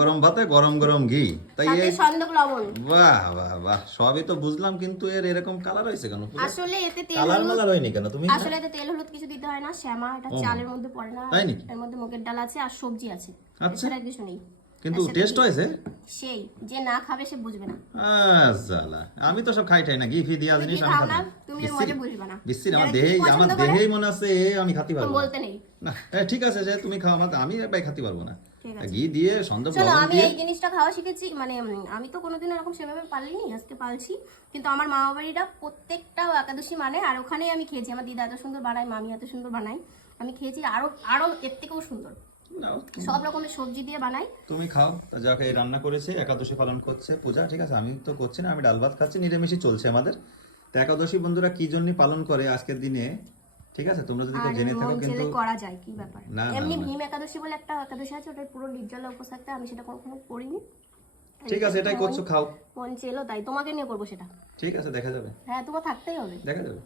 গরম ভাতে গরম গরম ঘি, তাই সাথে এই সন্দেক লবণ। বাহ বাহ বাহ, সবই তো বুঝলাম, কিন্তু এর এরকম কালার হয়েছে কেন? আসলে এতে তেল কালার হলুদ, মালার হয়নি কেন তুমি? আসলে এতে তেল হলুদ কিছু দিতে হয় না, শ্যামা এটা ও মা, চালের মধ্যে পড়ে না, তাই নাকি? এর মধ্যে মুগের ডাল আছে আর সবজি আছে, আচ্ছা, এছাড়া কিছু নেই। কিন্তু এর সাথে টেস্ট ঘি। হয়েছে? সেই যে না খাবে সে বুঝবে না। জালা, আমি তো সব খাই না, ঘি ফি দিয়া তুমি জিনিস ঘি আমি খাও খাই না, না। তুমি এর বিশ্রী মজা বুঝবে না। বিশ্রী, আমার যারা ঘি দেহেই আমার পছন্দ করে দেহেই মনে আছে আমি খাতে তো পারবো না। বলতে নেই। না ঠিক আছে, যে তুমি খাও, আমার আমি ভাই খাতে পারবো না। ঠিক আছে, ঘি দিয়ে সন্দেহ চলো লবণ আমি দিয়ে। এই জিনিসটা খাওয়া শিখেছি, মানে আমি তো কোনোদিন এরকম সেভাবে পালিনি, আজকে পালছি। কিন্তু আমার মামা বাড়িটা প্রত্যেকটা একাদশী মানে, আর ওখানেই আমি খেয়েছি। আমার দিদা এত সুন্দর বানায়, মামি এত সুন্দর বানায়, আমি খেয়েছি আরো আরো এর থেকেও সুন্দর। নাও, সব রকমের সবজি দিয়ে বানাই। তুমি খাও। তা যাকে এই রান্না করেছে, একাদশী পালন করছে পূজা, ঠিক আছে, আমি তো করছি না, আমি ডাল ভাত খাচ্ছি, নিরামিষই চলছে আমাদের। তো একাদশী বন্ধুরা কি জন্য পালন করে আজকের দিনে, ঠিক আছে, তোমরা যদি কেউ আর জেনে থাকো মন কিন্তু। চেলে করা যায়, কি ব্যাপার। না না এমনি না, ভীম একাদশী বলে একটা একাদশী আছে, ওটা পুরো নির্জলা উপোস থাকতে, আমি সেটা কখনো করিনি। ঠিক আছে, এটাই করছো, খাও। মন চেলো তাই তোমাকে নিয়ে করবো সেটা। ঠিক আছে, দেখা যাবে, হ্যাঁ, তোমার থাকতেই হবে। দেখা যাবে।